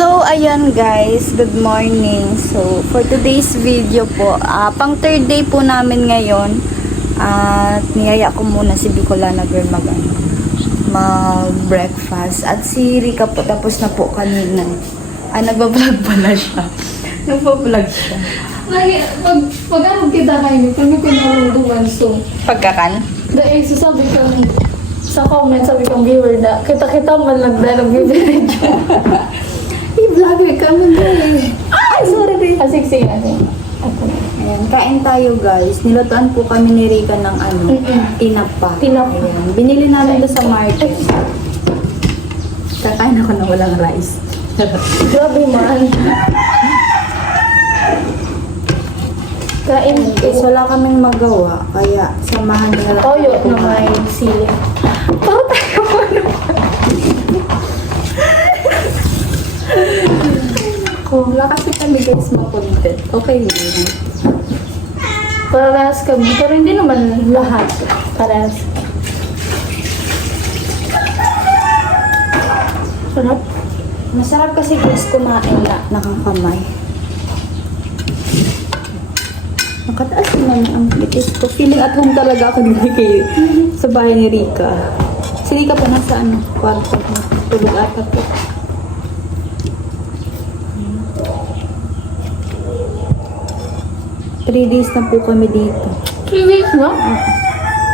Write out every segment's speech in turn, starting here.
So, ayan guys, good morning. So, for today's video po, pang third day po namin ngayon. At niyaya ko muna si Bicolana girl mag-breakfast. At si Rika po, tapos na po kanina. Nagbablog pala siya. Nagbablog siya. Pag ano kita kayo, kung may pinarunduan so. Pagkakan? Dahil sasabi kang, sa comment, sabi kang viewer na, kita-kita man lang dahil nag-video. I-vlogger ka man dahil. Ay, sorry. Sige. Ayan, kain tayo guys. Nilutuan po kami ni Rika ng tinapa. Tinapa. Ayan, binili namin ito sa market. Kakain ako na walang rice. Grabe man. Kain. Guys, wala kaming magawa, kaya samahan na lang. Toyo na may sili. Para tayo ano. Wala kasi kami guys makontent. Okay yun. Parehas kami, pero hindi naman lahat. Parehas. Sarap. Masarap kasi guys kumain na nakakamay. Nakataas naman ang litis ko. Feeling at home talaga ako dito kay sa bahay ni Rika. Si Rika pa nasa kwarto. Tulog ata po. 3 days na po kami dito. 3 weeks na?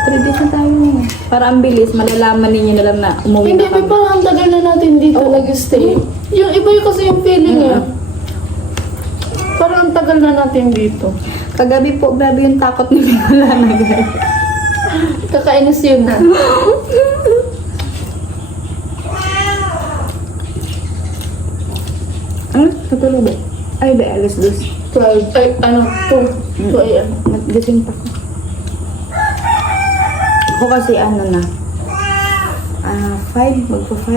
3 days na tayo ngayon. Para ang bilis, malalaman ninyo na lang na umuwi Hindi, na kami. parang ang tagal na natin dito nag-stay. Yung iba yung kasi yung feeling eh. Parang ang tagal na natin dito. Kagabi po, grabe yung takot ni Bicolana guys. Kakainis yun na. Ano? Natulog ba? Ay, ba, alas 2. 12, ay ano, 2 a.m. Gising pa ko. Ako kasi na. 5, magpa-5.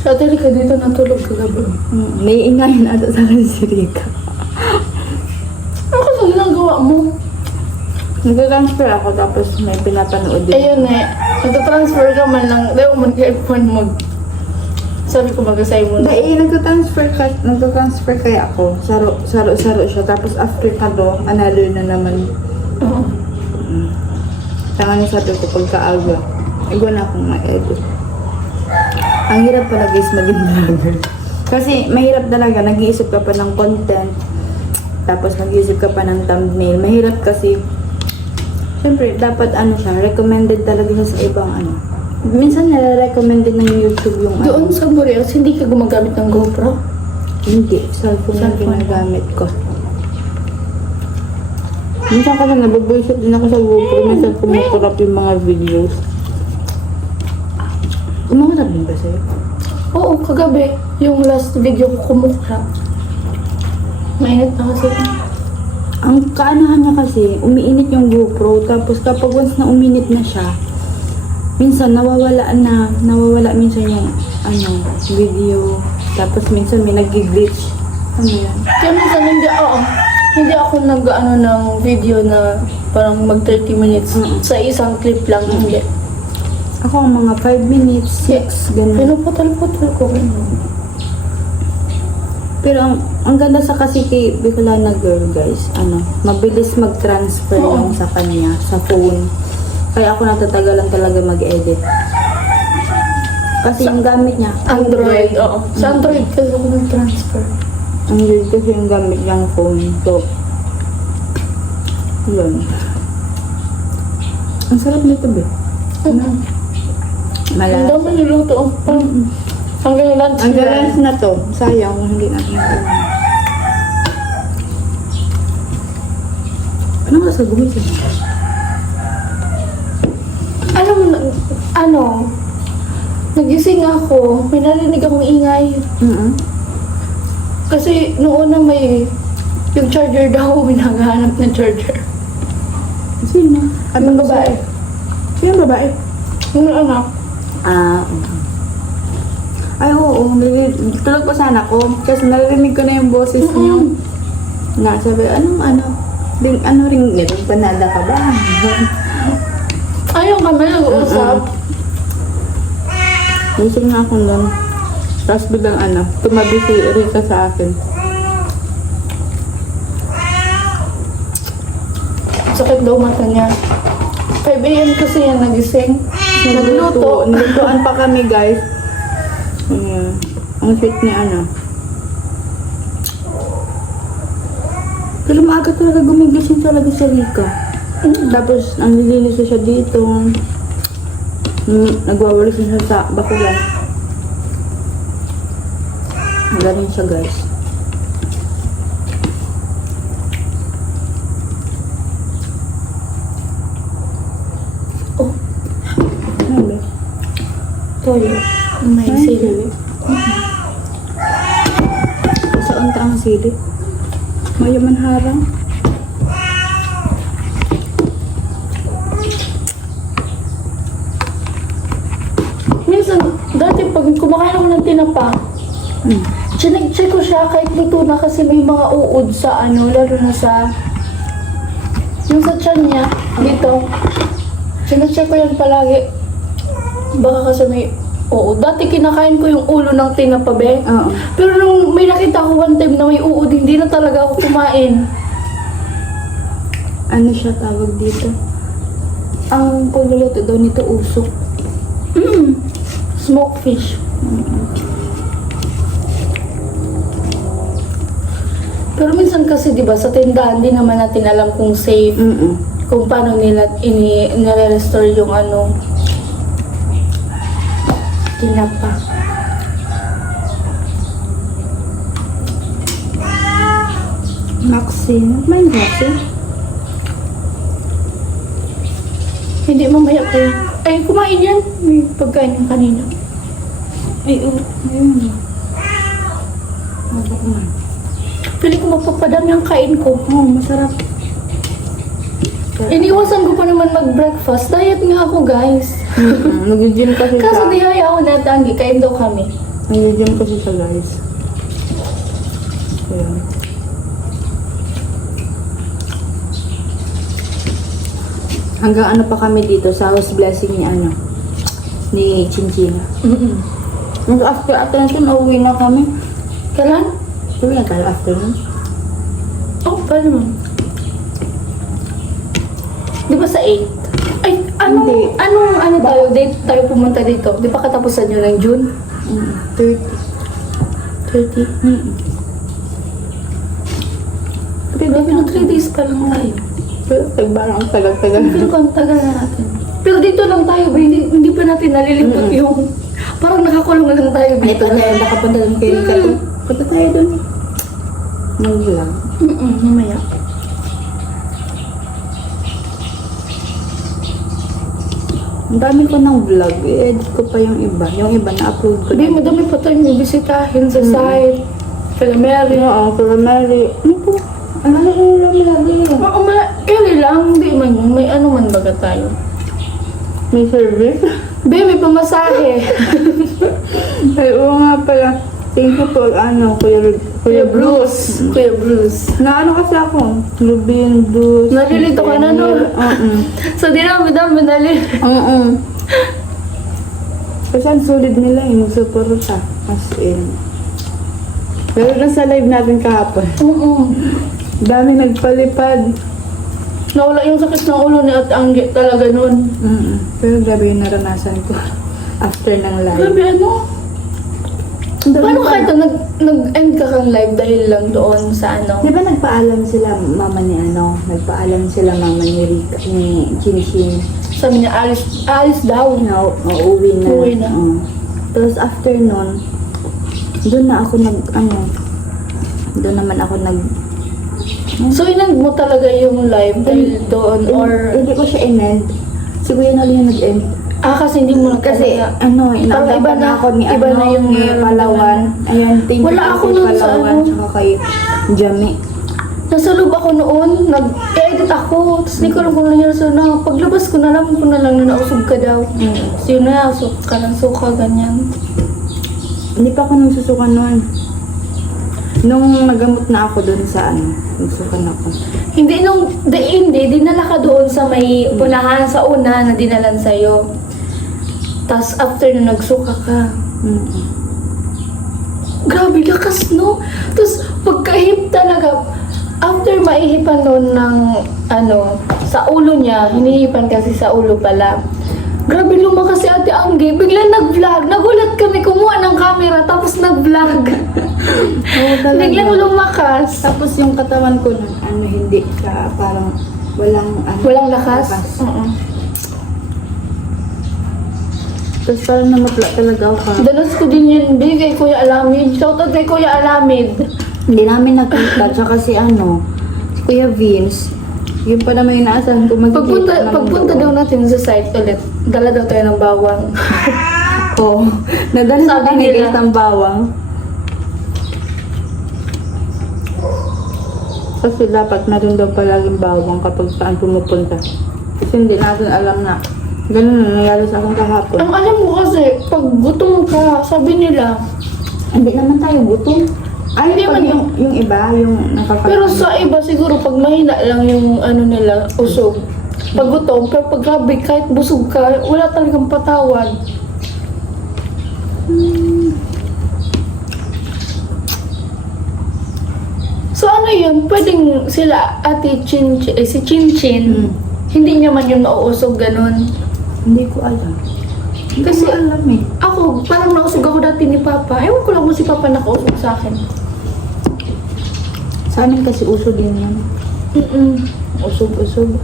Sa ate Rika dito natulog kagabi. May ingayin ata sa akin si Rika. Ano kasi ginagawa mo? Nag-transfer ako tapos may pinapanood din. Ayun eh, nagtatransfer ka man lang, daw man ka iPhone mag... Sabi ko magasay mo na. Dahil nagtatransfer kaya ako. Saro siya. Tapos after ka do, another na naman. Oo. Saka niya sabi ko pagkaaga, igo na akong ma-edit. Ang hirap pala guys maging vlogger. Kasi mahirap talaga, nag-iisip ka pa ng content. Tapos nag-iisip ka pa ng thumbnail. Mahirap kasi, syempre dapat siya, recommended talaga siya sa ibang Minsan nare-recommended ng YouTube yung Doon sa Boreas, hindi ka gumagamit ng GoPro? Hindi, cellphone na Cellphone. ginagamit ko. Minsan kasi nababwisit din ako sa GoPro, minsan kumukurap yung mga videos. Kumukurap din ba sa'yo? Oo, kagabi. Yung last video ko kumukha. Mainit na kasi. Ang kaanahan niya kasi, umiinit yung GoPro, tapos kapag once na uminit na siya, minsan nawawala minsan yung video, tapos minsan may nag-glitch. Ano yan? Kaya minsan hindi ako nag-ano ng video na parang mag 30 minutes sa isang clip lang. Hindi. Ako ang mga 5 minutes, 6, ganun. Pinuputal-putal ko. Pero ang ganda sa kasi kay Bicolana girl guys, mabilis mag-transfer lang sa kanya, sa phone. Kaya ako natatagalan talaga mag-edit. Kasi yung gamit niya, Android, oo. Sa Android kasi ako nag-transfer. Android kasi yung gamit niyang phone. So, yun. Ang sarap nito, be. Ang Malasa. dami niluto. Hanggang lunch Ang lunch na to. Sayang kung hindi natin ito. Ano nga sa gumising? Nagising ako, may narinig akong ingay. Kasi noon na yung charger daw, may naghahanap ng charger. Sino? Anong babae? Sino babae? Yung anak. Ay, oo. Tulog pa sana ko. Kasi narinig ko na yung boses niyo. Na sabi, ano ring nito? Panada ka ba? Ayun kami nag-uusap. Gising na ako nun. Tapos biglang tumabi si Rika sa akin. Sakit daw mata niya. 5 AM kasi yan nagising. Nagluto. Naglutoan pa kami, guys. Ayan. Ang sweet ni Pero maaga talaga gumigising talaga si Rika. Tapos, ang nilinis siya dito. Nagwawalis siya sa bakulan. Magaling siya, guys. Oh, Ano ba? toyo. May Ay, sili. Sa unta ang sili. Mayaman harang. Minsan, dati pag kumakain ako ng tinapa, check ko siya kahit luto na kasi may mga uod sa lalo na sa yung sa tiyan niya, dito. Check ko yan palagi. Baka kasi may uod. Dati kinakain ko yung ulo ng tinapa, be. Oo. Pero nung may nakita ko one time na may uod, hindi na talaga ako kumain. Ano siya tawag dito? Ang pagluluto daw nito usok. Smoked fish. Pero minsan kasi 'di ba sa tindahan di naman natin alam kung safe, kung paano nila nire-restore yung tinapa. Maxine. May Maxine? Hindi mamaya pa yan. Ay, kumain yan. May pagkain yung kanina. Ay, oo. Ayun. Mabak na. Pili ko mapapadami ang kain ko. Oo, masarap. Iniwasan ko pa naman mag-breakfast. Diet nga ako, guys. Nag-gym kasi Kaso siya. nihaya ako na tangi. Kain daw kami. Nag-gym kasi siya, guys. Ayan. Hanggang pa kami dito sa house blessing ni Chinchina. Nung after natin, uuwi na kami. Kailan? Uwi na tayo after nun. Oh, paano mo? Di ba sa 8? Ay, Hindi. ano tayo? Date tayo pumunta dito. Di ba katapusan yun ng June? 30. 30? Grabe na 3 days pa lang tayo. Pero parang ang tagal-tagal. Pero kung tagal na natin. Pero dito lang tayo, ba? Hindi pa natin nalilipot yung... Parang nakakulong na lang tayo dito. Ito tayo, nakapunta doon kay Rika. Punta tayo doon. Ngayon lang. Mamaya. Ang dami ko ng vlog. I-edit ko pa yung iba. Yung iba na-upload ko. Hindi, madami pa tayong bibisitahin sa site. Kala Mary. Oo, pero Mary. Ano po? Ano lang Mary? Oo, kailan lang. Hindi man yun. May ano man baga tayo. May service? Be, may pamasahe. Ay, oo nga pala. Thank you po, Kuya Bruce. Kuya Bruce. Na ano kasi ako? Lubin, Bruce. Nalilito ka na, no? Oo. So, dinami-dami nalilito. Oo. Kasi ang solid nila yung suporta. As in. Lalo na sa live natin kahapon. Oo. Dami nagpalipad. Nawala yung sakit ng ulo ni Ate Angge talaga nun. Pero grabe yung naranasan ko after ng live. Grabe, ano? Paano kahit nag-end ka kang live dahil lang doon sa Di ba nagpaalam sila mama ni Rika, ni Chinchin, sabi niya, alis daw. na uuwi na. Uuwi na. Oo. Tapos after nun, doon naman ako nag, So, inend mo talaga yung live dahil doon or... hindi ko siya in-end. Si Kuya Noli yung nag-end. Kasi hindi mo Kasi, Parang inaagapan iba na- ako ni, iba na yung ni Palawan. Ayan, thank you Wala po ako kay nun sa Palawan, tsaka kay Jami. Nasa loob ako noon, nag-edit ako, tapos hindi ko alam kung nangyari sa na. Paglabas ko, nalaman ko na lang na nausog ka daw. So yun na, usog ka ng suka, ganyan. Hindi pa ako nagsusuka noon. Nung nagamot na ako doon sa nagsukan ako. Hindi, dinala ka doon sa may punahan sa una na dinalan sa'yo. Tapos after na nagsuka ka. lakas, no? Tapos, pagkahip talaga, after maihipan nun ng, sa ulo niya, hinihipan kasi sa ulo pala. Grabe lumakas si Ate Angge, bigla nag-vlog. Nagulat kami, kumuha ng camera, tapos nag-vlog. Oo, talaga. Biglang lumakas. Tapos yung katawan ko nun, hindi ka parang Walang lakas? Oo. Tapos parang namapla talaga ako. Dalas ko din yun, kay Kuya Alamid. Shoutout kay Kuya Alamid. Hindi namin nakita. Tsaka si Kuya Vince. Yun pa naman yung inaasahan ko magkikita naman Pagpunta daw doon. natin sa site ulit, dala daw tayo ng bawang. Oo. Nadala sa Sabi kami nila. guys ng bawang. Kasi dapat meron daw palaging bawang kapag saan pumupunta. Kasi hindi natin alam na ganun na nangyari sa akin kahapon. Ang alam mo kasi, pag gutom ka, sabi nila, Hindi naman tayo gutom. Ay, Hindi pag man- yung iba, yung nakakatawa. pero sa iba siguro pag mahina lang yung nila, usog. Pag gutom, pero pag grabe, kahit busog ka, wala talagang patawad. So ano yun, pwedeng sila ate si Chinchin, hindi niya man yung nauusog ganun. Hindi ko alam. Hindi Kasi- ko alam eh. Ako, parang nausog ako dati ni Papa. Ewan ko lang kung si Papa nakausog sa akin. Sa amin kasi uso din yan. Usog-usog.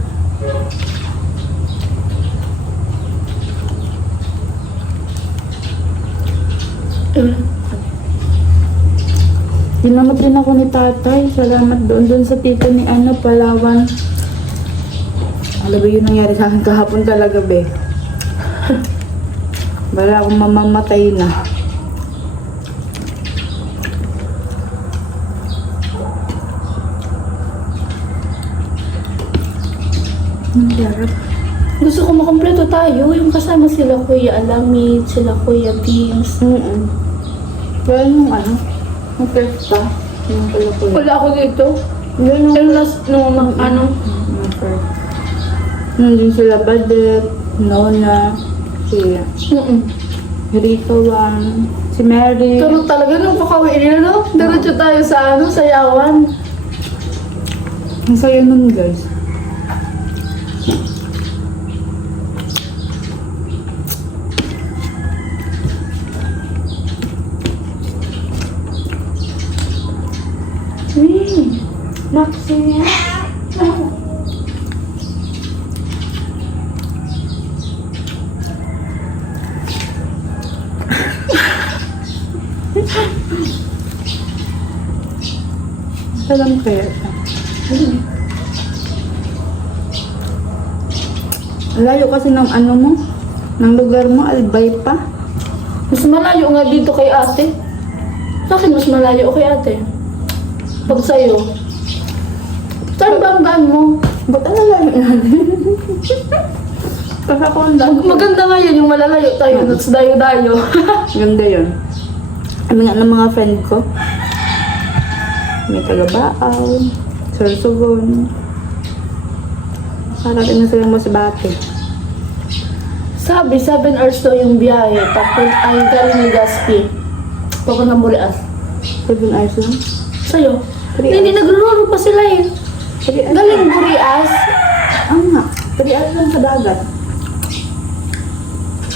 Dinamot rin ako ni tatay. Salamat doon sa tito ni Palawan. Alam ba yun nangyari sa akin kahapon talaga, be? Bala akong mamamatay na. Ang sarap. Gusto ko makompleto tayo. Yung kasama sila Kuya Alamid, sila Kuya Beans. Wala nung yung pesta. Yung pala ko. Wala ako dito. Yun yung Yung last, Nandun sila Badet, Nona, si Rika Wan, si Mary. Pero talaga nung pakawin nila, no? Diretso tayo sa sayawan. Ang saya nun, guys. Maxine. Alam kaya siya. Layo kasi ng mo, ng lugar mo, Albay pa. Mas malayo nga dito kay ate. Sa akin, mas malayo kay ate. Pag sa'yo. Saan ba ang daan mo? Ba't ang layo natin? Kasi ako ang layo. Maganda nga yun, yung malalayo tayo. That's dayo-dayo. Ganda yun. Ano nga ng mga friend ko? May taga-Baaw, Sorsogon. Parating na silang Masbate. Sabi, 7 hours daw yung biyahe. Tapos ay galing ni Gaspi. Papunta Murias. 7 hours lang. Sa'yo? 3 Hindi, nagluluro pa sila eh. 3 hours. Galing Murias. Nga. 3 hours lang sa dagat.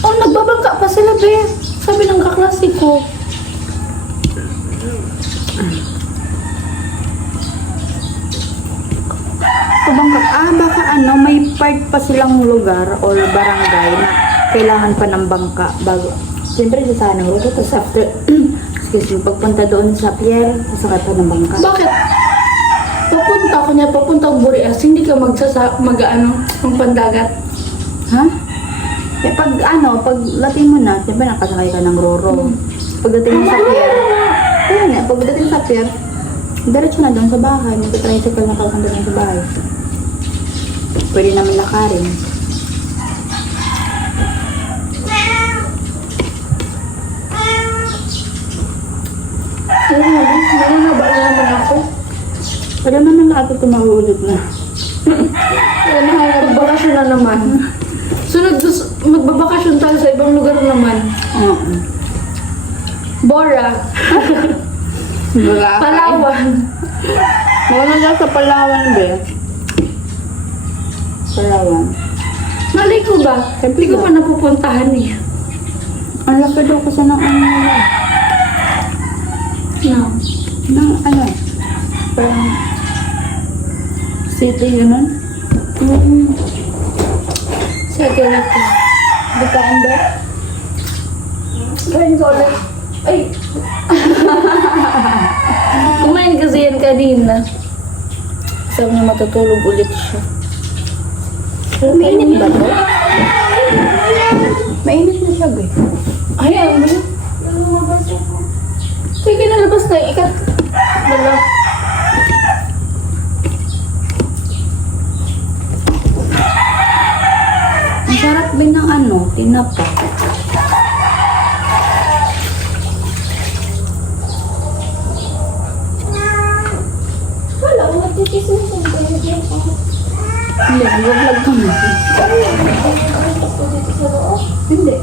Oh, nagbabangka pa sila, be. Sabi ng kaklase ko. Baka may part pa silang lugar or barangay na kailangan pa ng bangka bago. Siyempre, sa sana ko. Tapos after, excuse me, pagpunta doon sa pier, sasakay pa ng bangka. Bakit? Papunta ang Murias, hindi ka ng pandagat. Ha? Eh, pag lating mo na, siyempre nakasakay ka ng Roro. Pagdating mo sa pier, pagdating sa pier, diretso na doon sa bahay. Magta-tricycle na papunta doon sa bahay. Pwede namin lakarin. Nananaba na naman ako. Wala naman na ako tumahulog na. Magbakasyon na naman. Sunod, magbabakasyon tayo sa ibang lugar naman. Oo. Bora. Palawan. Maganda sa Palawan, be. Palawan. Malay ko ba? Hindi ko pa napupuntahan eh. Ang laki daw kasi ng ano nila. No. Ng ano? Parang city, gano'n? Sige na po. Di ka under? Kain ko ulit. Ay! Kumain kasi yan kanina. Sabi niya matutulog ulit siya. Mainit ba to? Mainit na siya, be. Ay, ang mo. Sige, nalabas na. Ikat. Wala. Ang sarap din ng ano, tinapa. Wala, magtikisin ko. Hindi, vlog ka mo. Hindi.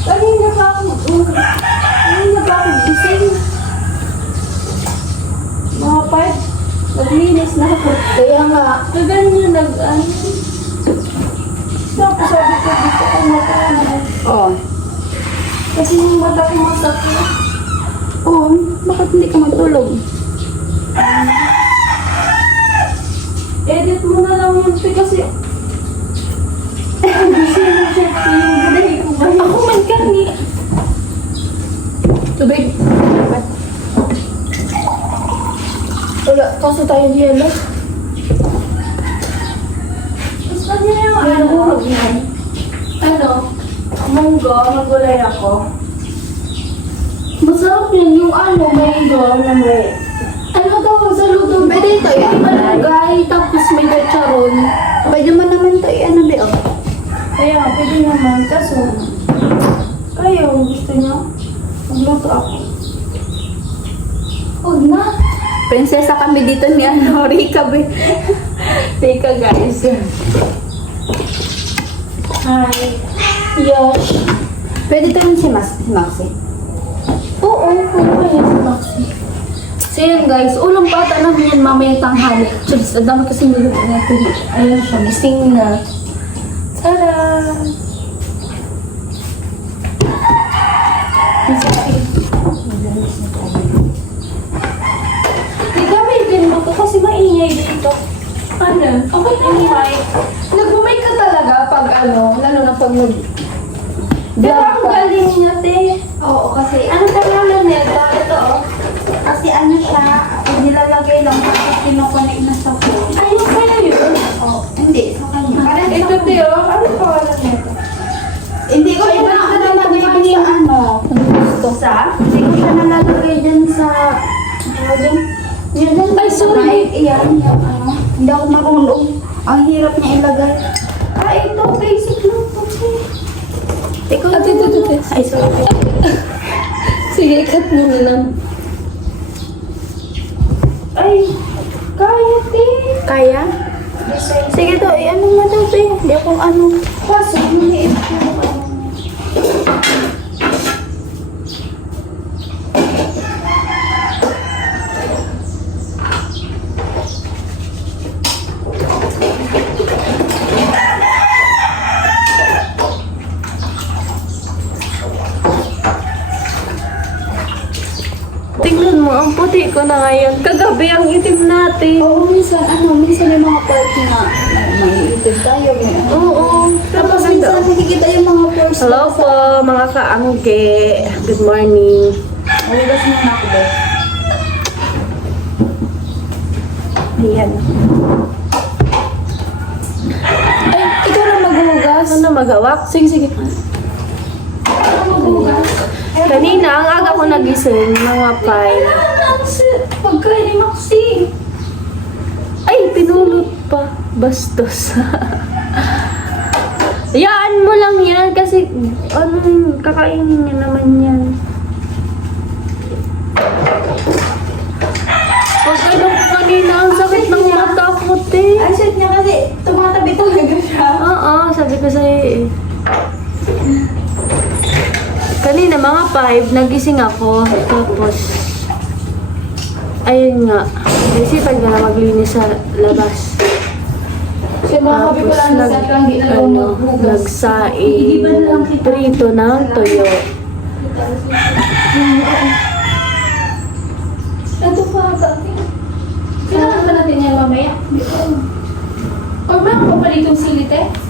Kanina pa ako gising. Mga part, naglinis na ako. Kaya nga, ganyan nag-ano. Tapos sabi ko dito ako matulog. Oo. Kasi yung mata ko masakit. Oo, bakit hindi ka matulog? Edit mo na lang yun kasi gising na siya. Buday ko ba? Ako man kani. Tubig. Wala, kaso tayo yelo. Gusto niya yung ano? Ano? Munggo, magulay ako. Masarap yun yung ano, munggo na may... Ano daw, sa luto? Pwede ito, yan. Malunggay, tapos may lecharon. Pwede mo naman ito, ano be, oh. Kaya, pwede naman. Kaso, kayo, gusto niyo? Magluto ako. Huwag na. Prinsesa kami dito ni ano, Rika, be. Rika, guys. Hi. Yes. Pwede ito si Maxi. Oo, ano kaya si Maxi? So yun guys, ulang bata namin yan mamaya tanghali. Cheers, ang dami kasi niluto natin. Ayun siya, gising na. Tada! Hindi kami pinluto kasi maingay dito. Ano? Okay na yung mic. Nag-mic ka talaga pag ano, lalo na pag mag... Pero ang galing niya, te. Oo, kasi, Ano pangalan nito? Ito, oh. kasi ano siya, nilalagay lang tapos kinoconnect na sa phone. Ayun kaya yun. Oh, hindi, sa kanya. Parang Ito, te, oh. Ano pangalan nito? Hindi ko siya nalalagay sa ano. Sa? Hindi ko siya nalalagay dyan sa, ano dyan? Yan dyan. Ay, sorry. Iyan, yung ano. Hindi ako marunong. Ang hirap niya ilagay. Ah, ito, basic lang to, te. Ikaw, Ito. Ay, sorry. Sige, cut mo na lang. Ay, kaya, te. Kaya? Sige to, ano mo to, te? Hindi ako ano. Kaso, maliit yung ano. Tingnan mo, ang puti ko na ngayon. Kagabi ang itim natin. Oo, minsan may mga party na maiitin tayo. Oo. Tapos minsan nakikita yung mga pores. Hello po, mga kaangge. Good morning. Malugas mo na ako, be. Ayan. Ay, ikaw na maghugas. Ano magawak? Sige. Maghugas. Kanina, ang aga ko nagising, mga 5. Pagkain ni Maxi. Ay, pinulot pa. Bastos. Hayaan mo lang yan kasi kakainin niya naman yan. Pag ano ko kanina, ang sakit ng pa sa'yo eh. Kanina mga 5, nagising ako. Tapos, ayun nga, naisipan ko na maglinis sa labas. Kasi mga kabi ko lang sa lang, di na lang maghugas. Nagsaing, prito ng toyo. Ito pa, kailangan ba natin yan mamaya? Or ba ako pa ditong silit eh?